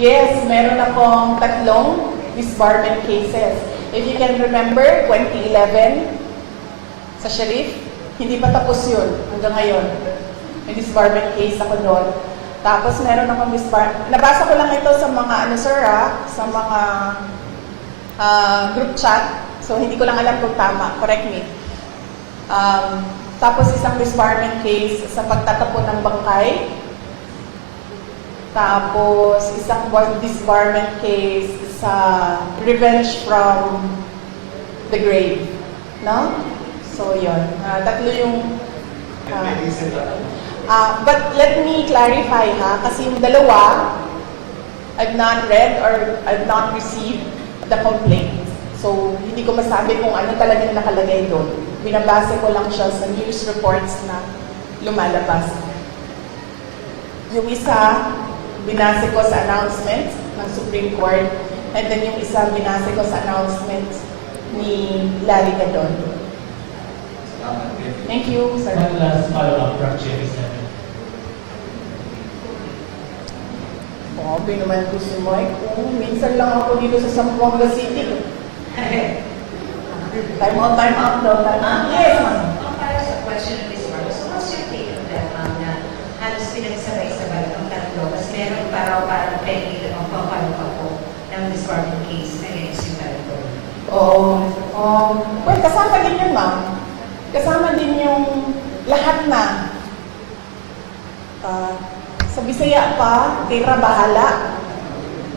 Yes, meron akong tatlong disbarment cases. If you can remember, 2011 sa Sheriff, hindi pa tapos yun hanggang ngayon. May disbarment case ako doon. Tapos meron akong disbarment. Nabasa ko lang ito sa mga, sa mga group chat. So hindi ko lang alam kung tama. Correct me. Tapos isang disbarment case sa pagtatapon ng bangkay. Tapos isang disbarment case sa revenge from the grave. No? So yun. Tatlo yung... but let me clarify ha, kasi yung dalawa, I've not read or I've not received the complaint. So, hindi ko masabi kung ano talagang nakalagay doon. Binabase ko lang siya sa news reports na lumalabas. Yung isa, binase ko sa announcement ng Supreme Court, and then yung isa, binase ko sa announcement ni Larry Gadon. Thank you, sir. One last follow-up from Chief Senator. Grabe naman ito si Mike. Minsan lang ako dito sa Zamboanga City. Time out daw. Yes, ma'am. Para sa question of Ms. Marcos, so what's your take on that, ma'am, na halos pinagsabay-sabay ang tatlo, mas meron parang penny ang pampalupa po ng disbarment case against yung tatlo? Oo. Well, kasama din yun, ma'am. Kasama din yung lahat na. Sa Bisaya pa, tira bahala.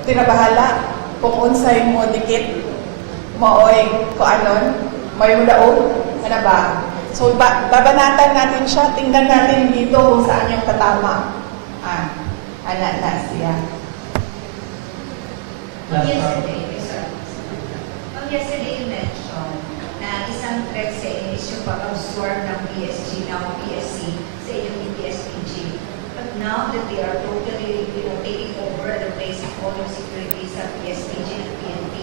Tira bahala. Kung unsay mo dikit, maoy ko anon, may mudaog, ano ba? So, babanatan natin siya, tingnan natin dito kung saan yung tatama. Anak na siya. Yesterday you mentioned na isang threat sa inyo is yung pag-absorb ng PSG, ng PSC sa inyong PSPG. But now that they are totally, taking over the basic volume security sa PSPG and PNP,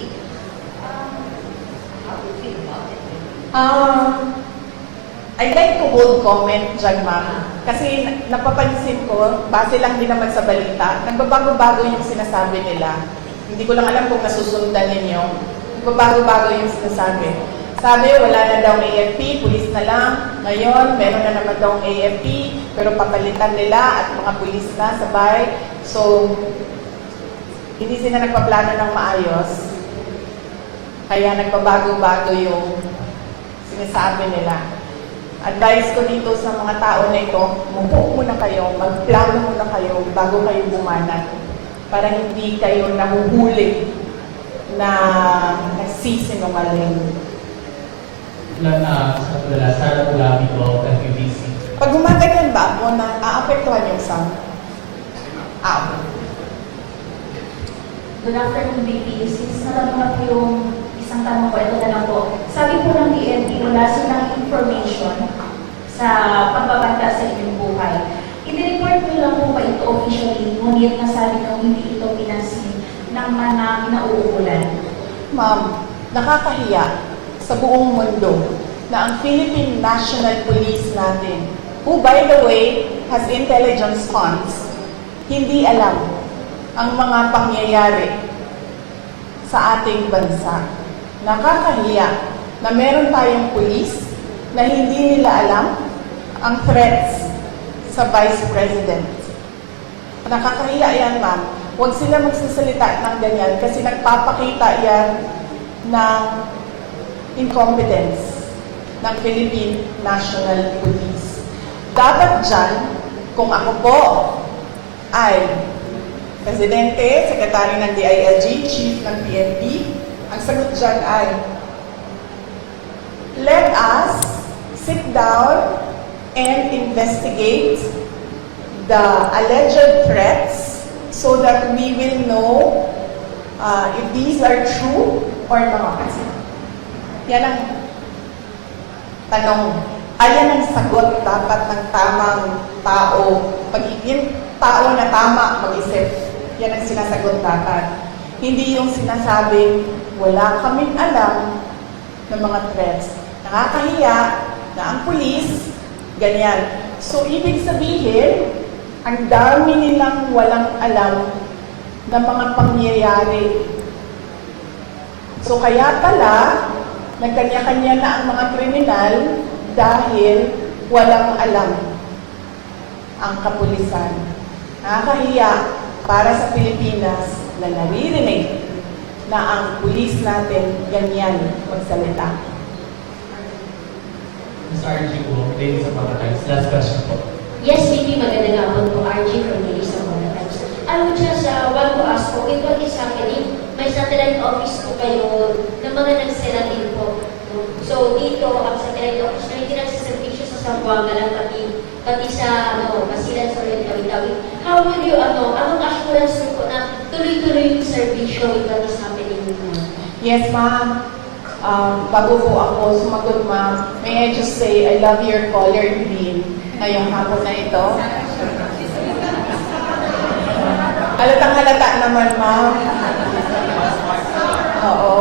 how do you feel about it? I'd like to hold comment dyan, ma'am. Kasi napapansin ko, base lang din naman sa balita, nagbabago-bago yung sinasabi nila. Hindi ko lang alam kung nasusundan ninyo. Nagbabago-bago yung sinasabi. Sabi, wala na daw AFP, pulis na lang. Ngayon, meron na naman daw AFP, pero papalitan nila at mga pulis na sabay. So, hindi sila nagpaplano ng maayos. Kaya nagbabago-bago yung sinasabi nila. Advice ko dito sa mga tao na ito, mupo muna kayo, magplano muna kayo bago kayo bumanat para hindi kayo nahuhuli na nagsisinungaling. Sara Pulami po, FUBC. Pag gumagalan ba ako na aapektuhan yung sound? Okay. Good afternoon, VP. Since natanong po yung isang tanong ko, ito na lang po. Sabi po ng DNP, wala silang information sa pagbabanta sa inyong buhay. I-report nyo lang po ba ito officially, ngunit nasabi nyo hindi ito pinansin ng mga kinauukulan? Ma'am, nakakahiya sa buong mundo na ang Philippine National Police natin, who by the way has intelligence funds, hindi alam ang mga pangyayari sa ating bansa. Nakakahiya na meron tayong police na hindi nila alam ang threats sa Vice President. Nakakahiya yan, ma'am. Huwag sila magsasalita ng ganyan kasi nagpapakita yan ng incompetence ng Philippine National Police. Dapat dyan, kung ako po ay Presidente, Sekretary ng DILG, Chief ng PNP, ang sagot dyan ay, let us sit down and investigate the alleged threats so that we will know if these are true or not. Yan ang tanong. Ayan ang sagot dapat ng tamang tao. Pagiging tao na tama mag-isip. Yan ang sinasagot dapat. Hindi yung sinasabing wala kaming alam ng mga threats. Nakakahiya na ang pulis, ganyan. So, ibig sabihin, ang dami nilang walang alam ng mga pangyayari. So kaya pala, nagkanya-kanya na ang mga kriminal dahil walang alam ang kapulisan. Nakakahiya para sa Pilipinas na naririnig na ang pulis natin ganyan magsalita. Ms. RG po, ladies of our times. Last question po. Yes, VP, magandang hapon po. RG from the Lisa Mona Times. I would just want to ask po, with what is happening, may satellite office po kayo ng mga nagsira din po. So, dito, ang satellite office na hindi nagsiservisyo sa Zamboanga lang pati sa, Basilan sa Red Tawi-Tawi. How will you, anong assurance po na tuloy-tuloy yung servisyo with what is happening now? Yes, ma'am. Bago po ako sumagot, ma'am, may I just say, I love your color green ngayong hapon na ito. Halatang halata naman, ma'am. Oo.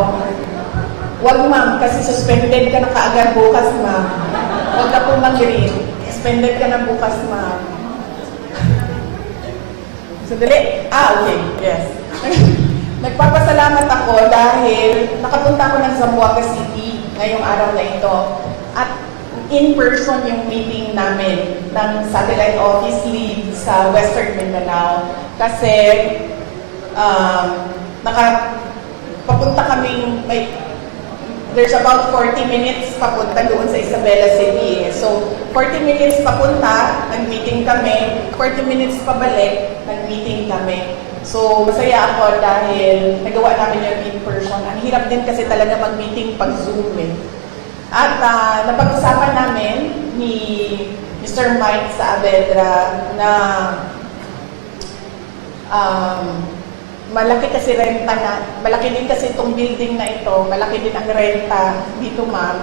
Wag, ma'am, kasi suspended ka na kaagad bukas, ma'am. Huwag ka po mag-green. Suspended ka na bukas, ma'am. Sandali. Okay. Yes. Nagpapasalamat ako dahil nakapunta ako ng Zamboanga City ngayong araw na ito. At in person yung meeting namin ng satellite office lead sa Western Mindanao. Kasi papunta kaming, there's about 40 minutes papunta doon sa Isabela City. So, 40 minutes papunta, nag-meeting kami. 40 minutes pabalik, nag-meeting kami. So, masaya ako dahil nagawa namin yung in person. Ang hirap din kasi talaga mag-meeting pag Zoom eh. At napag-usapan namin ni Mr. Mike Saavedra na malaki kasi renta malaki din kasi itong building na ito, malaki din ang renta dito, ma'am.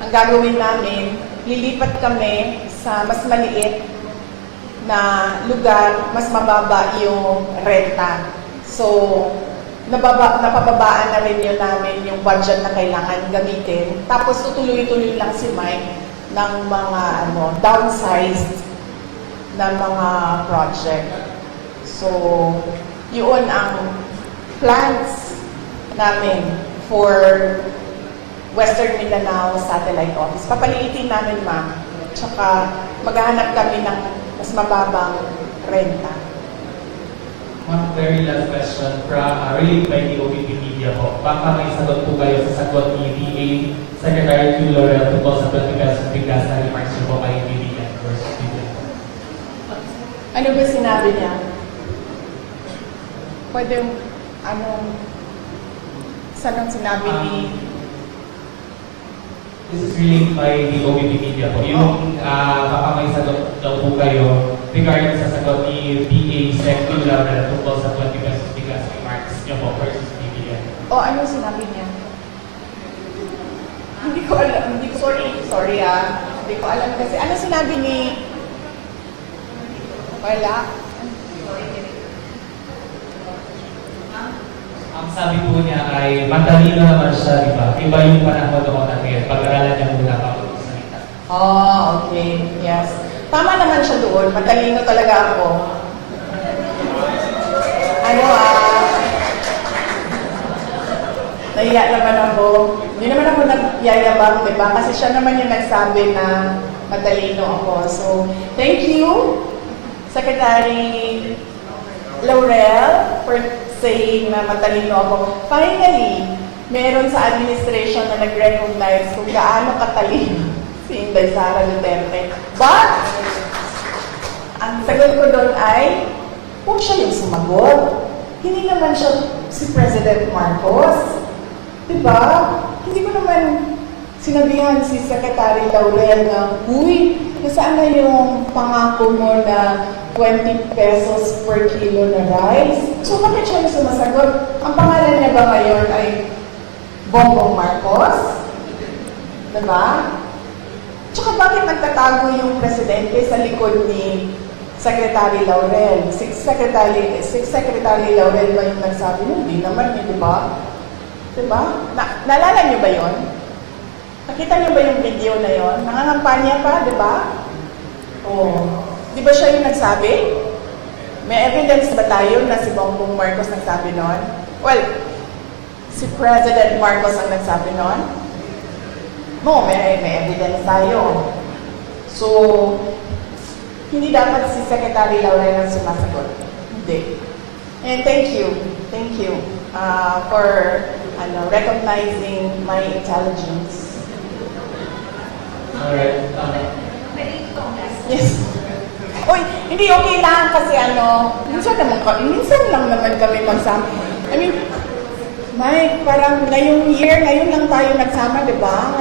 Ang gagawin namin, lilipat kami sa mas maliit na lugar, mas mababa yung renta. So, napababaan na rin yun namin yung budget na kailangan gamitin. Tapos tutuloy-tuloy lang si Mike ng mga downsized na mga project. So, yun ang plans namin for Western Mindanao Satellite Office. Papaliitin namin, ma'am. Tsaka maghahanap kami ng mas mababang renta. One very last question related by the OPP Media po. Baka may sagot po kayo sa sagot ni DA Secretary Q. Laurel tungkol sa 20 pesos bigas na remarks niyo po kay BBM versus BBM. Ano ba sinabi niya? Pwede, saan ang sinabi ni... This is related by the OPP Media po. Yung baka may sagot daw po kayo regarding sa sagot ni DA Sec. Q. Laurel tungkol sa 20 pesos bigas remarks niyo po versus BBM. O, ano sinabi niya? Hindi ko alam. Sorry Hindi ko alam kasi. Ano sinabi ni... Wala. Ang sabi po niya ay matalino naman siya, di ba? Iba yung panahon noon at ngayon. Pag-aralan niya muna bago magsalita. Oh, okay. Yes. Tama naman siya doon. Matalino talaga ako. Nahiya naman ako. Hindi naman ako nagyayabang, di ba? Kasi siya naman yung nagsabi na matalino ako. So, thank you, Secretary Laurel, for saying na matalino ako. Finally, meron sa administration na nag-recognize kung gaano katalino si Inday Sara Duterte. But, ang sagot ko doon ay, kung siya yung sumagot, hindi naman siya si President Marcos. Diba? Hindi ko naman sinabihan si Secretary Laurel na, uy, nasaan na yung pangako mo na 20 pesos per kilo na rice? So, bakit siya yung sumasagot? Ang pangalan niya ba ngayon ay Bongbong Marcos? Diba? Tsaka bakit nagtatago yung presidente sa likod ni Secretary Laurel? Si Secretary Laurel ba yung nagsabi? Hindi naman, di ba? Diba? Naalala niyo ba yon? Nakita niyo ba yung video na yon? Nangangampanya pa, di ba? Oh. Di ba siya yung nagsabi? May evidence ba tayo na si Bongbong Marcos nagsabi nun? Well, si President Marcos ang nagsabi nun? No, may evidence tayo. So, hindi dapat si Secretary Laurel ang sumasagot. Hindi. And thank you for recognizing my intelligence. Alright. Pwede ito ang last. Yes. Uy, hindi okay lang kasi minsan lang naman kami magsama. I mean, Mike, parang ngayon lang tayo nagsama, di ba?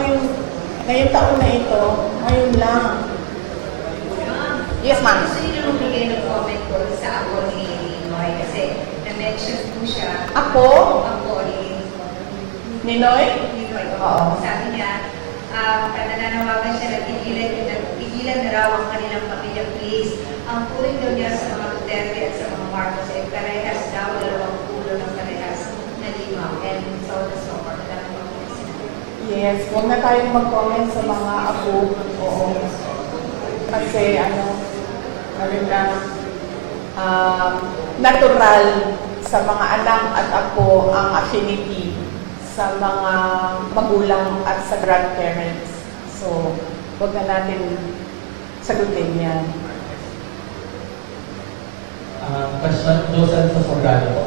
Ngayong taon na ito, ngayon lang. Yes, ma'am. Gusto niyo nung bigay ng comment ko sa ako ni Noy kasi na-mention po siya. Ako? Ako ni Ninoy? Noy. Oo. Sabi niya, nananawagan siya na tigilan na raw ang kanilang pamilya, please. Ang pulong daw niya sa mga Duterte at sa mga Marcos ay parehas daw, dalawang pulo ng parehas na limaw. And so on and so forth. Yes, huwag na tayong mag-comment sa mga apo. Oo. Kasi natural sa mga anak at apo ang affinity sa mga magulang at sa grandparents. So, huwag na natin sagutin yan. Question, Joseph sa Sobrado po.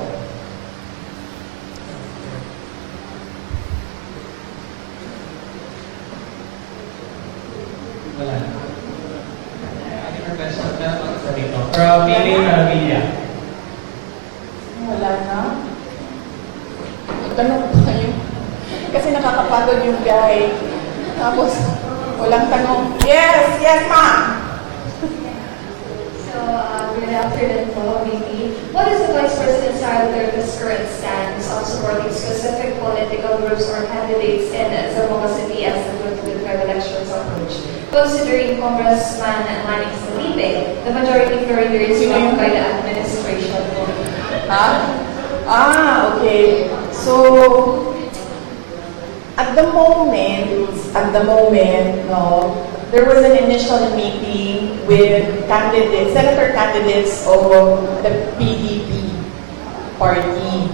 Wala na. Any question na sa dito? From Mili Maravilla. Wala na. Tanong ko kayo. Kasi nakakapagod yung guy. Tapos, walang tanong. Yes, ma'am. So, good afternoon po, VP. What is the Vice President Sara Duterte's current stance on supporting specific political groups or candidates in Zamboanga City as the 2025 elections approach? Considering Congressman Manny Felipe, the majority floor leader is run by the administration. Okay. So, at the moment, no, there was an initial meeting with senator candidates of the PDP party.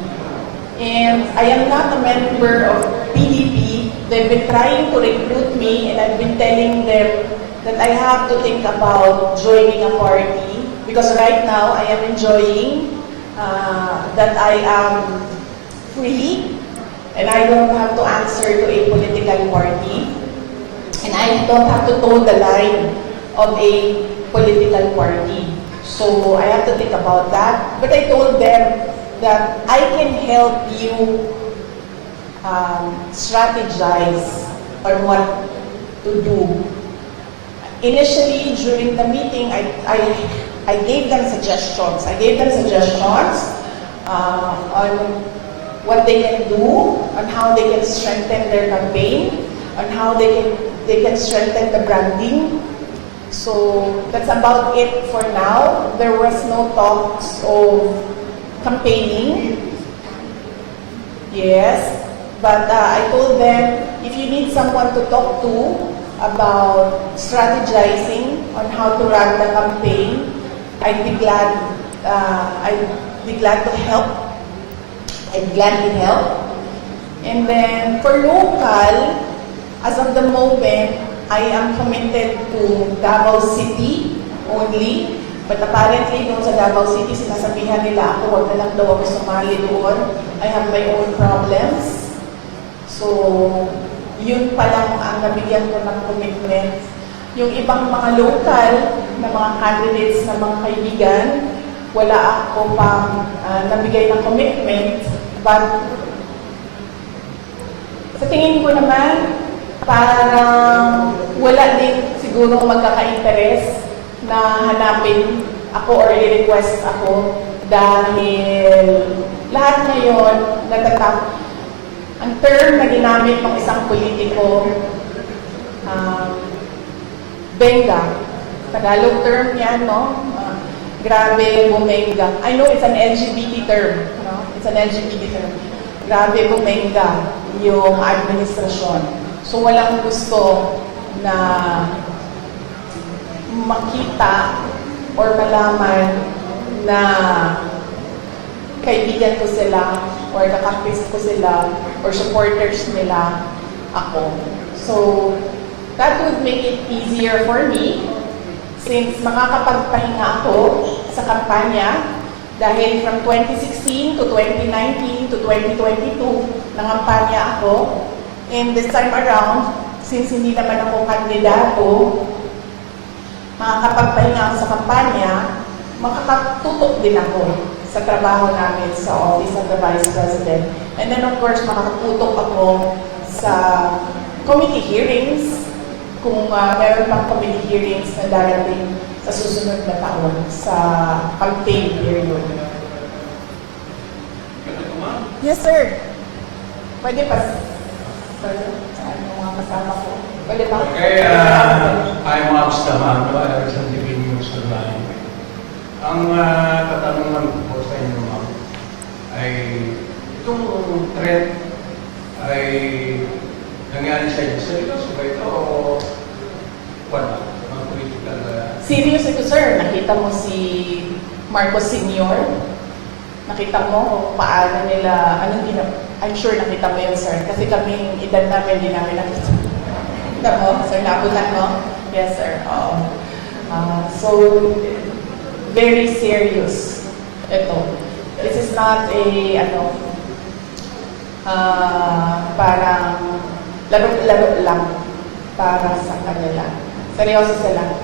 And I am not a member of PDP. They've been trying to recruit me, and I've been telling them that I have to think about joining a party because right now I am enjoying that I am free and I don't have to answer to a political party. And I don't have to toe the line of a political party. So I have to think about that. But I told them that I can help you strategize on what to do. Initially, during the meeting, I gave them suggestions. On what they can do, on how they can strengthen their campaign, on how they can strengthen the branding. So that's about it for now. There was no talks of campaigning. Yes, but I told them, if you need someone to talk to about strategizing on how to run the campaign, I'd be glad to help. I'd gladly help. And then for local, as of the moment, I am committed to Davao City only. But apparently, doon sa Davao City, sinasabihan nila ako, wag na lang daw ako sumali doon. I have my own problems. So, yun pa lang ang nabigyan ko ng commitment. Yung ibang mga local na mga candidates na mga kaibigan, wala ako pang nabigay ng commitment. But, sa tingin ko naman, parang wala din siguro magkaka-interest na hanapin ako or i-request ako dahil lahat ngayon natatap. Ang term na ginamit ng isang politiko, benga. Tagalog term yan, no? Grabe, bumenga. I know it's an LGBT term, no? It's an LGBT term. Grabe, bumenga yung administrasyon. So, walang gusto na makita or malaman na kaibigan ko sila or nakampis ko sila or supporters nila ako. So, that would make it easier for me since makakapagpahinga ako sa kampanya dahil from 2016 to 2019 to 2022 nangampanya ako. And this time around, since hindi naman ako kandidato, makakapagpahinga ako sa kampanya, makakatutok din ako sa trabaho namin sa Office of the Vice President. And then of course, makakatutok ako sa committee hearings, kung meron pang committee hearings na darating sa susunod na taon sa campaign period. Yes, sir. Pwede pa, sir, sa mga kasama ko. Pwede ba? Okay, I'm Max Damano, I represent the News Online. Ang katanungan ko sa inyo, ma'am, ay itong threat ay nangyari sa inyo. Seryoso ba ito o wala? Mga political... Serious ito, sir. Nakita mo si Marcos Sr. Nakita mo kung paano nila, I'm sure nakita mo yun, sir. Kasi kaming edad namin, hindi namin nakita. Nakita mo, sir, naabutan mo? Yes, sir. So, very serious ito. This is not a, parang laro-laro lang para sa kanila. Seryoso sila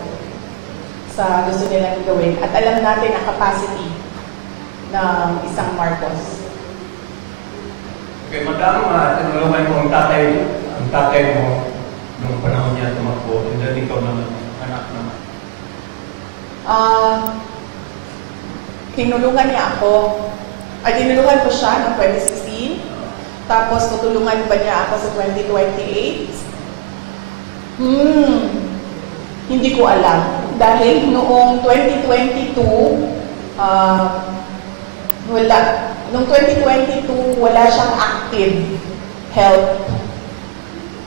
sa gusto nilang gawin. At alam natin ang capacity ng isang Marcos. Okay, madam, tinulungan ko ang tatay mo nung panahon niya tumakbo, and then ikaw naman, anak naman. Tinulungan niya ako. Tinulungan ko siya noong 2016. Tapos tutulungan ba niya ako sa 2028? Hindi ko alam. Dahil noong 2022, Noong 2022, wala siyang active help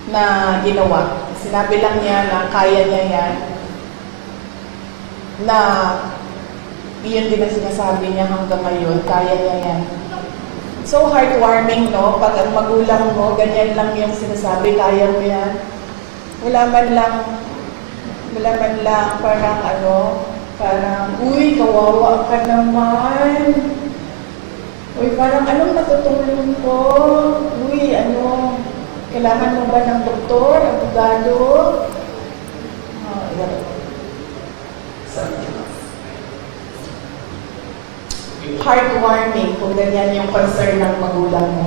na ginawa. Sinabi lang niya na kaya niya yan. Na yun din ang sinasabi niya hanggang ngayon, kaya niya yan. So heartwarming, no? Pag ang magulang mo, ganyan lang yung sinasabi, kaya mo yan. Wala man lang parang, uy, kawawa ka naman. Uy, parang anong natutulong ko? Uy, kailangan mo ba ng doktor, abogado? Heartwarming kung ganyan yung concern ng magulang mo.